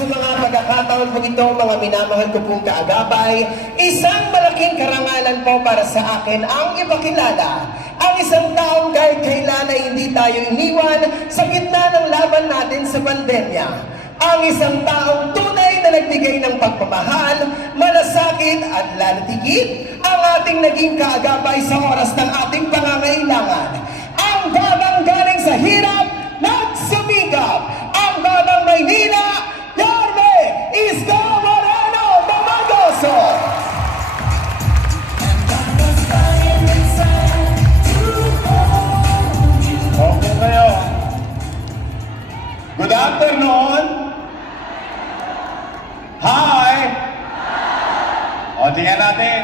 sa mga pagkakataon po ito, mga minamahal ko pong kaagapay, isang malaking karangalan po para sa akin ang ipakilala ang isang taong kahit kailan ay hindi tayo iniwan sa gitna ng laban natin sa pandemya. Ang isang taong tunay na nagbigay ng pagmamahal, malasakit at lalatigit ang ating naging kaagapay sa oras ng ating pangangailangan. Ang batang galing sa hirap, nagsumikap. Ang batang Maynila, Yorme Isko Moreno Domagoso. Okay kayo. Good afternoon. Hi. O, tingnan natin.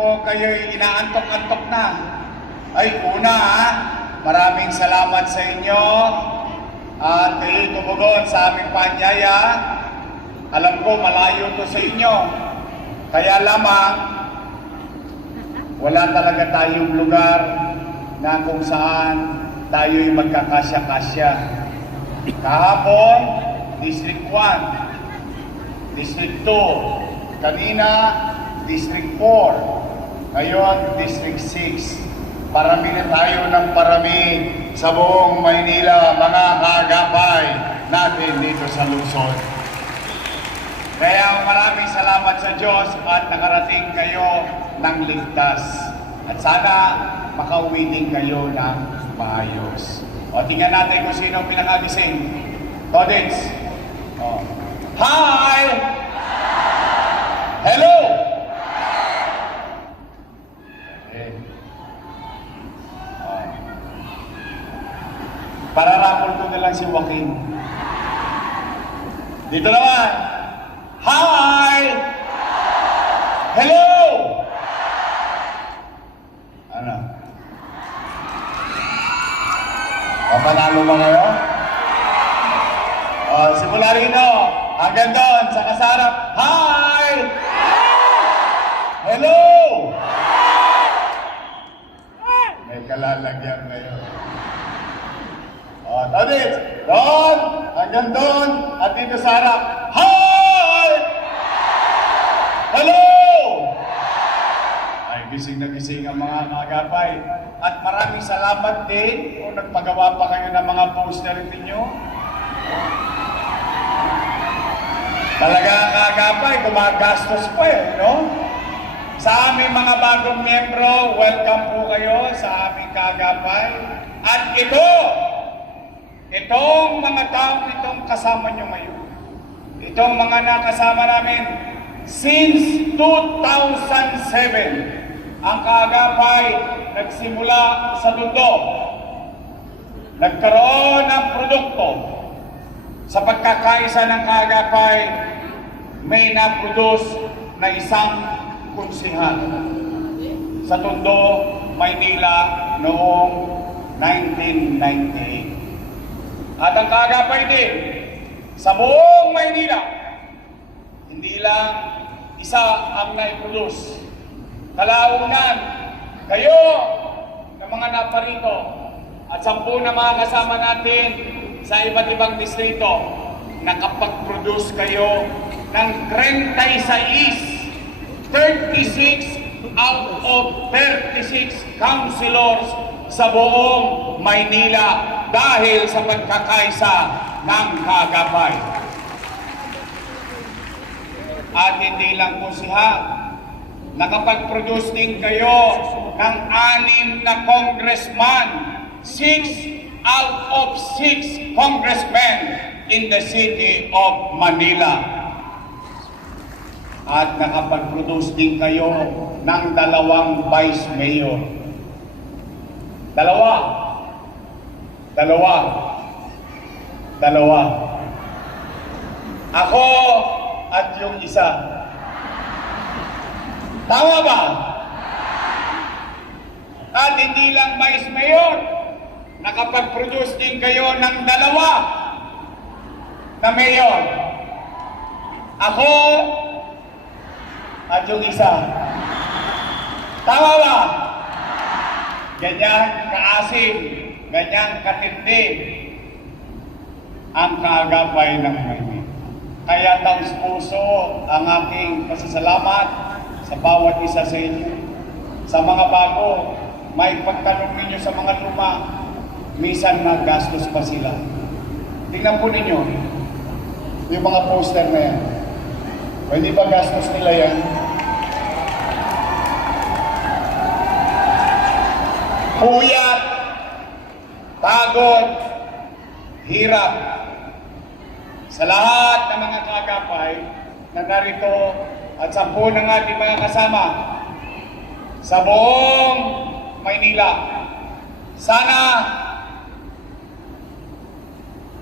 Kung kayo'y inaantok-antok na. Ay, una maraming salamat sa inyo. At kayo'y tumugon sa aming panyaya. Alam ko, malayo to sa inyo. Kaya lamang, wala talaga tayong lugar na kung saan tayo'y magkakasya-kasya. Kahapon, District 1, District 2, kanina, District 4, ngayon, District 6. Parami na tayo ng parami sa buong Maynila, mga kaagapay natin dito sa lungsod. Kaya maraming salamat sa Diyos at nakarating kayo ng ligtas. At sana makauwi din kayo ng maayos. O, tingnan natin kung sino pinakagising. Todens. O. Hi! Hello! Okay. O. Pararapol ko na lang si Joaquin. Dito naman. Hi! Hello! Ano? Papanalo ba kayo? Simula rino, hanggang doon, sa kasarap, hi! Hello! May kalalagyan kayo. Tadits, doon, hanggang doon, at dito sa harap, hi! Hello! Ay, gising na gising ang mga kaagapay. At maraming salamat din kung nagpagawa pa kayo ng mga poster ninyo. Talaga kaagapay, gumagastos pa no? Sa aming mga bagong miyembro, welcome po kayo sa aming kaagapay. At itong mga taong itong kasama nyo ngayon, itong mga nakasama namin since 2007, ang kaagapay nagsimula sa Tondo, nagkaroon ng produkto. Sa pagkakaisa ng kaagapay, may na-produce na isang konsehal sa Tondo, Maynila noong 1998. At ang kaagapay din sa buong Maynila, hindi lang isa ang na-produce. Kalaunan, kayo na mga naparito at 10 na mga kasama natin sa iba't ibang distrito, nakapag-produce kayo ng 36 out of 36 councilors sa buong Maynila dahil sa pagkakaisa ng kaagapay. At hindi lang po siya, nakapag-produce din kayo ng 6 na congressman, 6 out of 6 congressmen in the city of Manila. At nakapag-produce din kayo ng 2 vice mayor. Dalawa. Ako at yung isa. Tama ba? At hindi lang vice mayor, nakapag-produce din kayo ng 2 na mayor. Ako at yung isa. Tama ba? Ganyan kaasim, ganyan katindi ang kaagapay ng Maynila. Kaya taos puso ang aking pasasalamat sa bawat isa sa inyo. Sa mga bago, may pagtanong ninyo sa mga luma, minsan nagastos pa sila. Tingnan po ninyo, yung mga poster na yan. Pwede ba gastos nila yan? Puyat, pagod, hirap. Sa lahat ng mga kaagapay na narito at 10 ng ating mga kasama sa buong Maynila, sana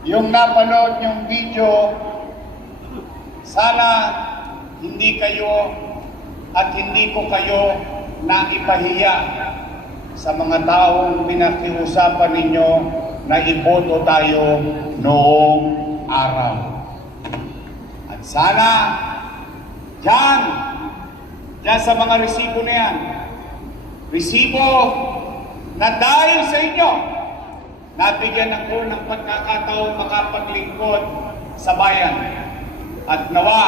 yung napanood yung video, sana hindi kayo at hindi ko kayo naipahiya sa mga taong pinakiusapan ninyo na iboto tayo noong araw. At sana, dyan sa mga resibo na yan, resibo na dahil sa inyo, nabigyan ako ng pagkakataon makapaglingkod sa bayan. At nawa,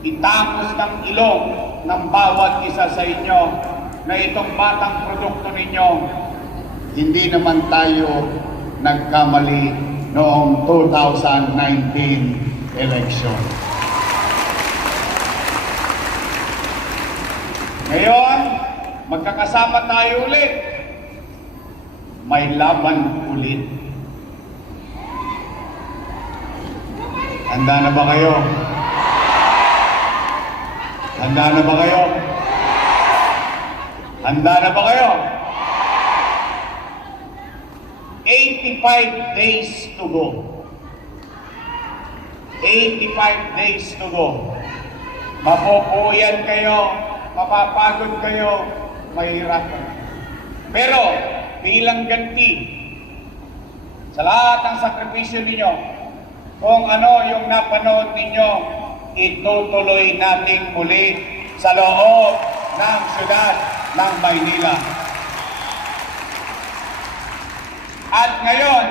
itapos ng ilong ng bawat isa sa inyo na itong batang produkto ninyo, hindi naman tayo nagkamali noong 2019 election. Ngayon, magkakasama tayo ulit. May laban ulit. Handa na ba kayo? Handa na ba kayo? Handa na ba kayo? 85 days to go. 85 days to go. Mapupuyan kayo, mapapagod kayo, mahirapan. Pero, bilang ganti sa lahat ng sakripisyo ninyo, kung ano yung napanood ninyo, itutuloy natin muli sa loob ng syudad ng Maynila. At ngayon,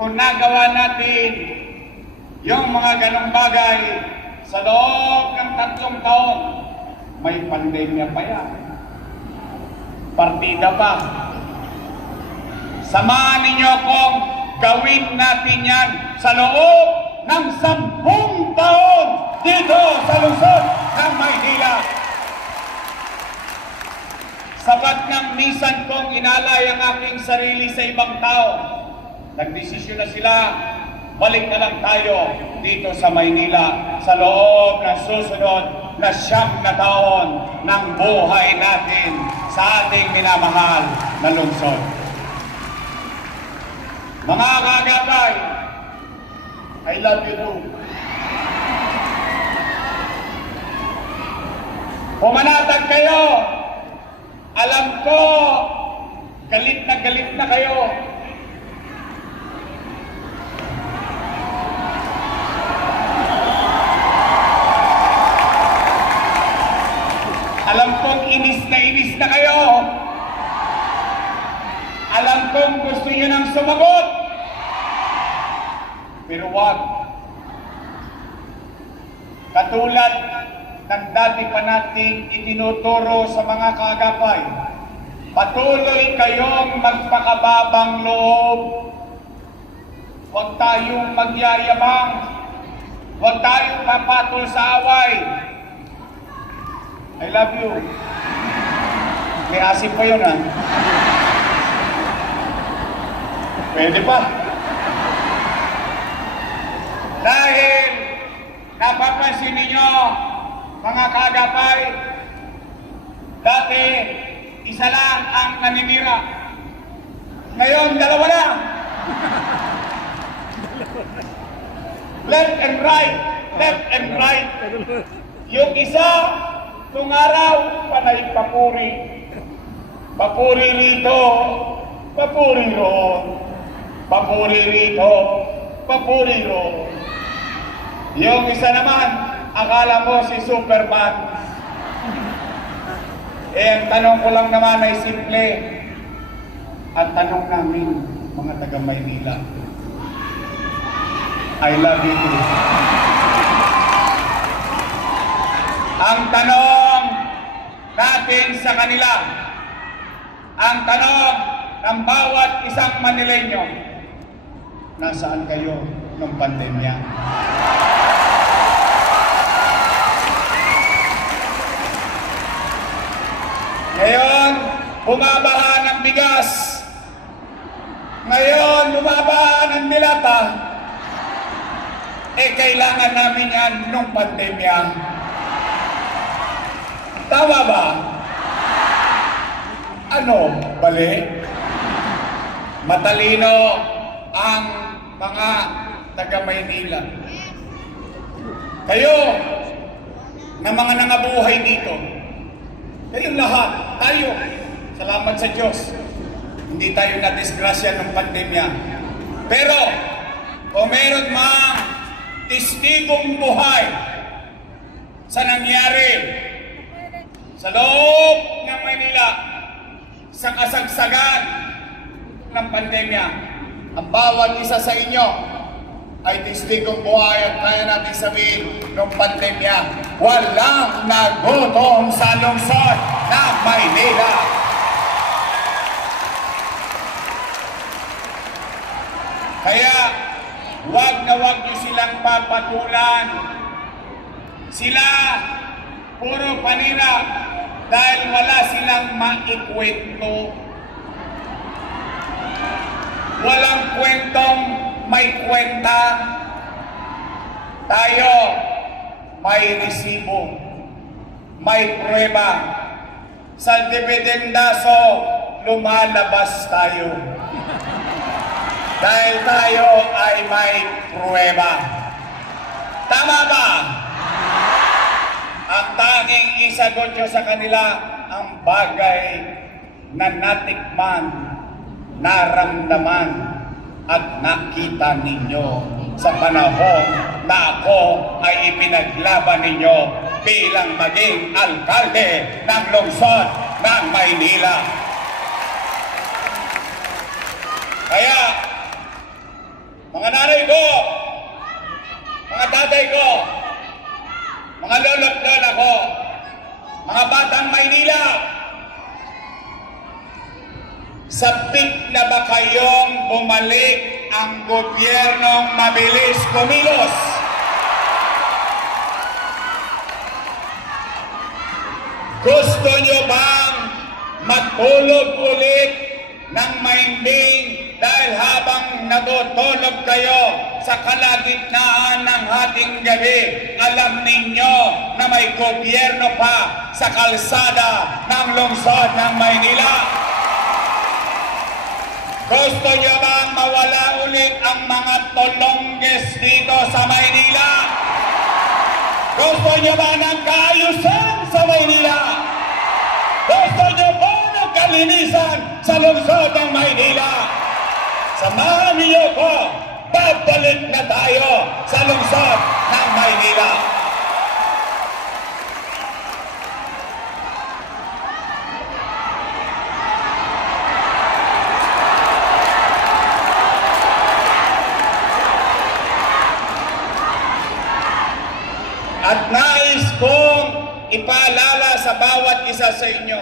kung nagawa natin yung mga ganong bagay sa loob ng 3 taon, may pandemya pa yan. Partida pa. Samahan ninyo kung gawin natin yan sa loob ng 10 taon dito sa lungsod ng Maynila. Sapat ng minsan kong inalay ang aking sarili sa ibang tao. Nagdesisyon na sila, balik na lang tayo dito sa Maynila sa loob ng susunod na 9 na taon ng buhay natin sa ating minamahal na lungsod. Mga kaagapay, I love you too. Pumanatag kayo. Alam ko, galit na kayo. Alam kong inis na kayo. Alam kong gusto nyo nang sumagot. Pero wag. Katulad ng dati pa nating itinuturo sa mga kaagapay, patuloy kayong magpakababang loob. Huwag tayong magyayabang. Huwag tayong papatol sa away. I love you. May asim pa yun, ha? Pwede pa. Dahil napapansin ninyo, mga kaagapay, dati isa lang ang naninira. Ngayon, 2 na. Left and right, left and right. Yung isa, tung araw, panay papuri. Papuri rito, papuri roon. Papuri rito, papuri roon. Yung isa naman, akala mo si Superman. Ang tanong ko lang naman ay simple. Ang tanong namin, mga taga Maynila, I love you too. Ang tanong natin sa kanila, ang tanong ng bawat isang Manileño, nasaan kayo nung pandemya? Ngayon, bumabaha ng bigas. Ngayon, bumabaha ng dilata. Kailangan namin yan nung pandemya. Tama ba? Ano? Bali? Matalino ang mga taga-Maynila. Kayo, na mga nangabuhay dito, kayong lahat, tayo, salamat sa Diyos, hindi tayo na-disgrasya ng pandemya. Pero, kung meron mang testigong buhay sa nangyari sa loob ng Maynila, sa kasagsagan ng pandemya, ang bawat isa sa inyo ay testigong buhay at kaya natin sabihin ng pandemya, walang nagutom sa lungsod ng Maynila. Kaya, wag na wag niyo silang papatulan. Sila, puro panira, dahil wala silang maikwento. Walang kwentong may kwenta. Tayo, may resibo, may prueba. Sa dividendaso, lumalabas tayo. Dahil tayo ay may prueba. Tama ba? Ang tanging isagot nyo sa kanila ang bagay na natikman, naramdaman, at nakita ninyo sa panahon na ako ay ipinaglaban ninyo bilang maging alkalde ng lungsod ng Maynila. Kaya, mga nanay ko, mga tatay ko, mga lolo't lola ko, mga batang Maynila, sapit na ba kayong bumalik ang gobyernong mabilis kumilos? Gusto nyo bang matulog ulit ng mahimbing dahil habang natutulog kayo sa kalagitnaan ng hating gabi, alam ninyo na may gobyerno pa sa kalsada ng lungsod ng Maynila? Gusto nyo bang mawala ulit ang mga tolongges dito sa Maynila? Gusto nyo ba ng kaayusan sa Maynila? Gusto nyo ba ng kalinisan sa lungsod ng Maynila? Samahan niyo ko, babalik na tayo sa lungsod ng Maynila. At nais kong ipaalala sa bawat isa sa inyo,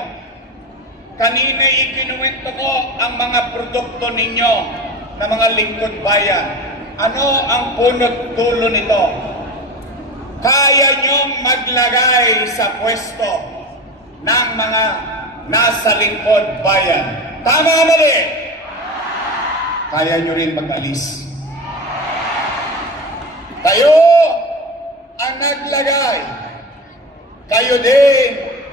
kanina ikinuwento ko ang mga produkto ninyo na mga lingkod bayan. Ano ang punot dulo nito? Kaya nyong maglagay sa pwesto ng mga nasa lingkod bayan. Tama o mali? Kaya nyo rin mag-alis. Kayo ang naglagay, kayo din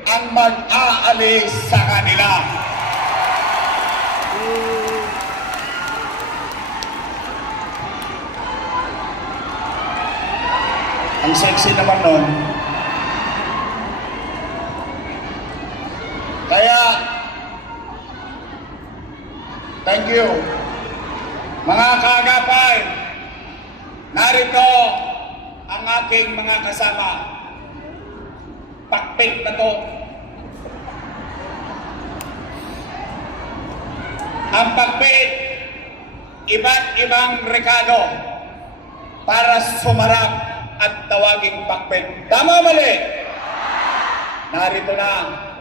ang mag-aalis sa kanila. Ang sexy naman nun. Kaya, thank you. Mga kaagapay, narito ang aking mga kasama. Pakpit na to. Ang pakpit, iba't ibang rekado para sumarap at tawaging pakpet. Tama mali? Narito na,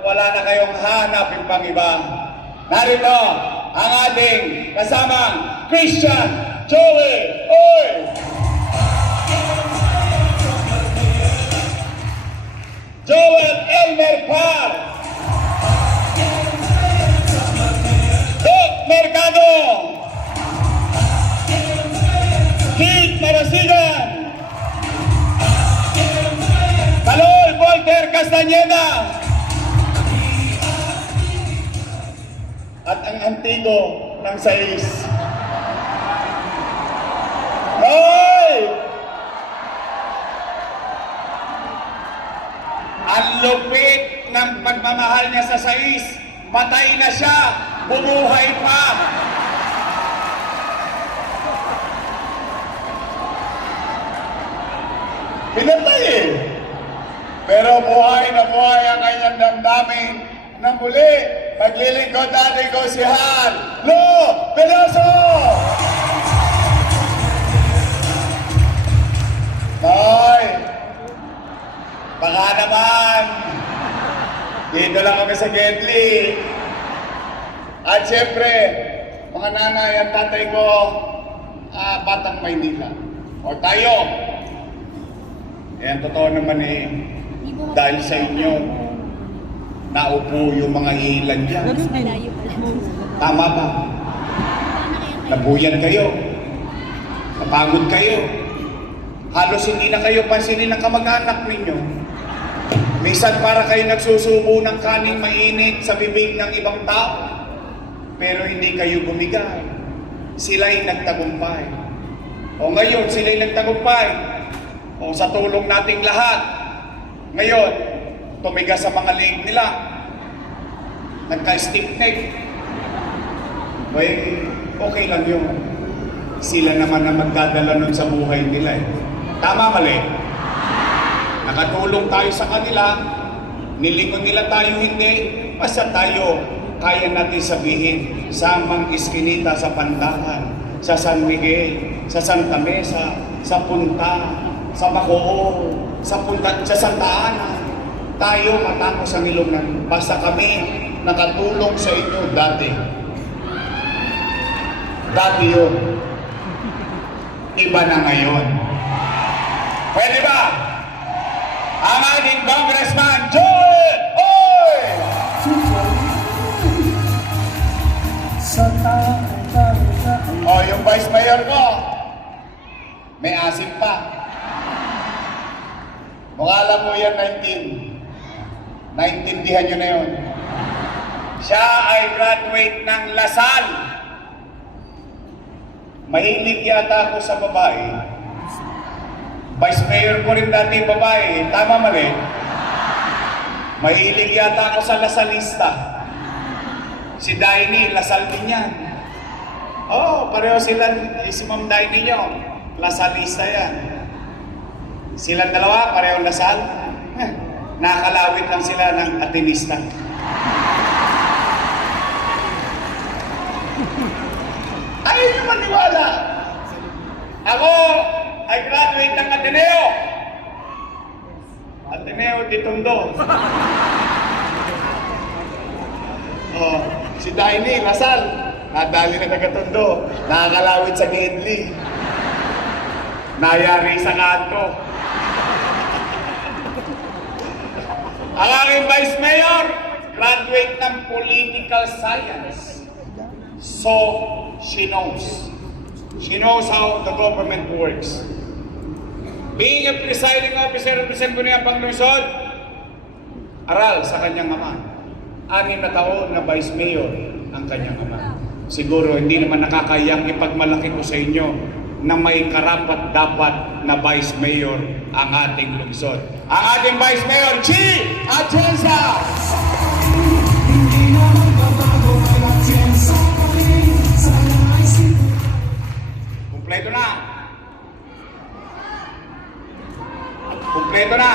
wala na kayong hanapin pang iba. Narito ang ating kasamang Christian Joey Oy! Joel Elmer Par! Doc Mercado! Keith Marasigan! Talol Volter Castañeda! At ang antigo ng sais. Hoy! Ang lupit ng pagmamahal niya sa sais. Matay na siya, bumuhay pa. Pinatay eh. Pero buhay na buhay ang kanyang damdamin na muli maglilingkod natin ko si Han Lo Veloso! Hoy! Baka naman, dito lang kami sa Gedli. At syempre, mga nanay at tatay ko, Batang Maynila. O tayo, yan totoo naman eh, dahil sa inyo, naupo yung mga ilan dyan. Tama ba? Nabuyan kayo. Napagod kayo. Halos hindi na kayo pansinin ng kamag-anak ninyo. Minsan para kayo nagsusubo ng kaning mainit sa bibig ng ibang tao. Pero hindi kayo bumigay. Sila'y nagtagumpay. O ngayon, sila'y nagtagumpay. O sa tulong nating lahat. Ngayon, tumigas sa mga leg nila. Nagka-stiff neck. Okay lang yun. Sila naman na magdadala nun sa buhay nila eh. Tama mali? Nakatulong tayo sa kanila, nilingon nila tayo hindi, basta tayo kaya natin sabihin sa Mang Iskinita sa Pandakan, sa San Miguel, sa Santa Mesa, sa Punta, sa Bacoor, sa Santa Ana, tayo matapos ang ilungan. Basta kami nakatulong sa inyo dati. Dati yun. Iba na ngayon. Pwede ba? Ang ating Congressman, Joel Oy! O, yung Vice Mayor ko, may asin pa. Mukha lang mo yan, 19. Naintindihan nyo na yun. Siya ay graduate ng Lasal. Mahilig yata ako sa babae. Vice Mayor ko rin dati babae. Tama mali? Mahilig yata ako sa Lasalista. Si Daini, Lasal din yan. Oh, pareho sila, si Ma'am Daini nyo. Lasalista yan. Silang dalawa, pareho Lasal. Nakakalawit lang sila ng Atenista. Ayaw nyo maniwala. Ako ay graduate ng Ateneo. Ateneo de Tondo. Oh, si Daini, Lasal. Nadali na taga-Tondo. Nakakalawit sa Gedli. Nayari sa kanto. Ang aking Vice Mayor, graduate ng Political Science. So, she knows. She knows how the government works. Being a presiding officer of the Sangguniang Panglungsod, aral sa kanyang ama. 6 na taon na Vice Mayor ang kanyang ama. Siguro hindi naman nakakayang ipagmalaki ko sa inyo na may karapat dapat na Vice Mayor ang ating lungsod. Ang ating Vice Mayor, Chi Atienza! Kumpleto na. Kumpleto na.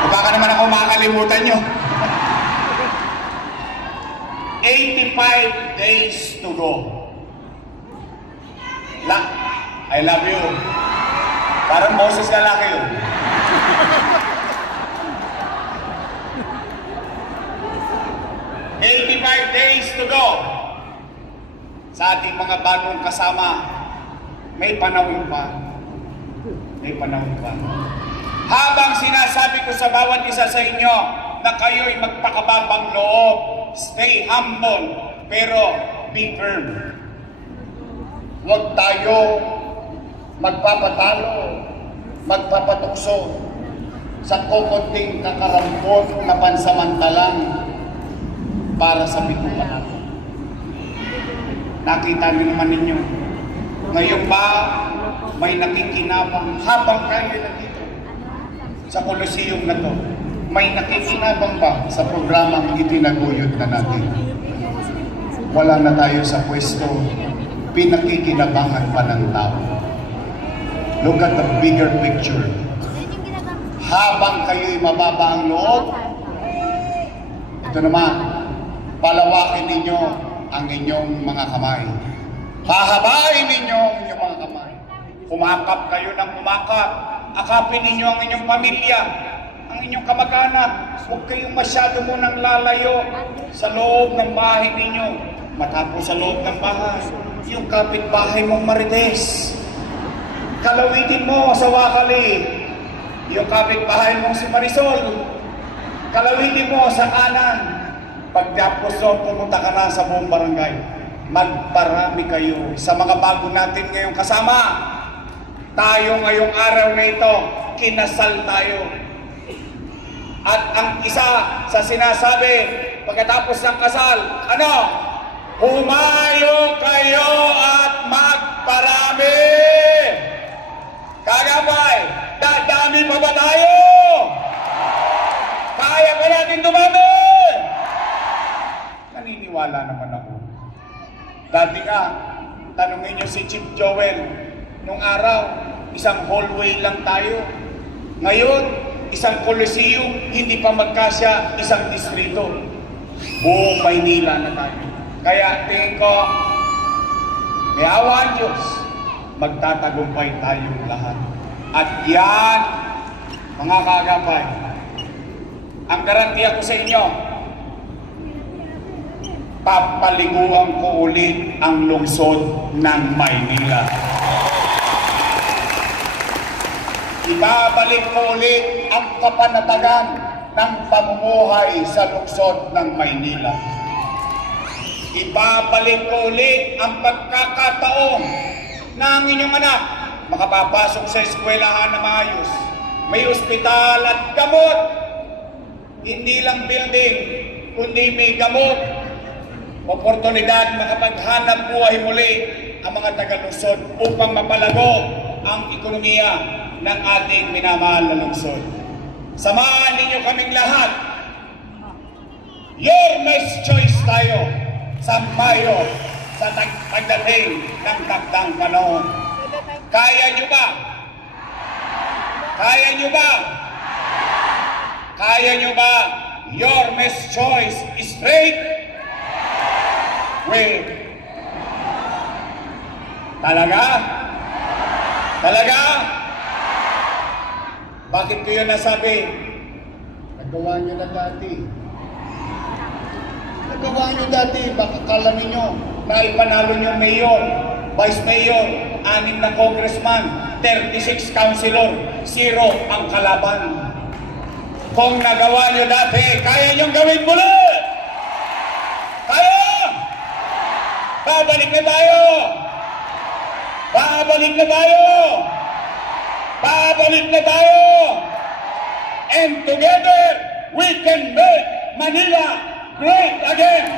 O baka naman ako makakalimutan nyo. 85 days to go. I love you. Parang Moses lalaki yun. "85 days to go." Sa ating mga bagong kasama, may panahon pa. May panahon pa. Habang sinasabi ko sa bawat isa sa inyo na kayo'y magpakababang loob, stay humble, pero be firm. Huwag tayo magpapatalo, magpapatukso sa kukunting kakarampot na pansamantalang para sa bituka natin. Nakita niyo naman ninyo, ngayon ba may nakikinabang habang kayo nandito sa Coliseum na to? May nakikinabang ba sa programang itinaguyod na natin? Wala na tayo sa pwesto, pinakikinabangan pa ng tao. Look at the bigger picture. Habang kayo'y mababa ang loob, ito naman, palawakin ninyo ang inyong mga kamay. Pahabain ninyo ang inyong mga kamay. Kumakap kayo ng kumakap. Akapin ninyo ang inyong pamilya, ang inyong kamag-anak. Huwag kayong masyado munang lalayo sa loob ng bahay ninyo. Matapos sa loob ng bahay, yung kapitbahay mong marites. Kalawitin mo sa wakali, yung kapitbahay mong si Marisol. Kalawitin mo sa kanan. Pagtapos so, pumunta ka na sa buong barangay. Magparami kayo sa mga bago natin ngayong kasama. Tayo ngayong araw na ito, kinasal tayo. At ang isa sa sinasabi, pagkatapos ng kasal, ano? Humayo kayo at magparami! Kagabay, dadami pa ba tayo? Kaya ba natin dumami? Naniniwala naman ako. Dati nga, tanungin niyo si Chief Joel, nung araw, isang hallway lang tayo. Ngayon, isang Coliseum, hindi pa magkasya, isang distrito. Buong Maynila na tayo. Kaya tingin ko, may awa ang Diyos, magtatagumpay tayong lahat. At yan, mga kagabay, ang garantiya ko sa inyo, papaliguan ko ulit ang lungsod ng Maynila. Ibabalik ko ulit ang kapanatagan ng pamumuhay sa lungsod ng Maynila. Ibabalik ko ulit ang pagkakataon na ang inyong anak makapapasok sa eskwelahan na maayos. May ospital at gamot. Hindi lang building, kundi may gamot. Oportunidad makapaghanap buhay muli ang mga taga-lungsod upang mapalago ang ekonomiya ng ating minamahal na lungsod. Samahan ninyo kaming lahat. Your best choice tayo sa Mayo sa pagdating ng takdang panahon. Kaya nyo ba? Kaya nyo ba? Kaya nyo ba? Your best choice is straight. Wait. Talaga? Talaga? Bakit ko yun nasabi? Nagawa nyo na dati. Nagawa nyo dati. Baka kala ninyo na ipanalo nyo mayor, vice mayor, 6 na congressman, 36 councilor, 0 ang kalaban. Kung nagawa nyo dati, kaya nyo gawin muli! Kaya! Babalik na tayo! Babalik na tayo! Babalik na tayo! And together, we can make Manila great again!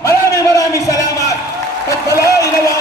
Maraming salamat! Pagpalain nawa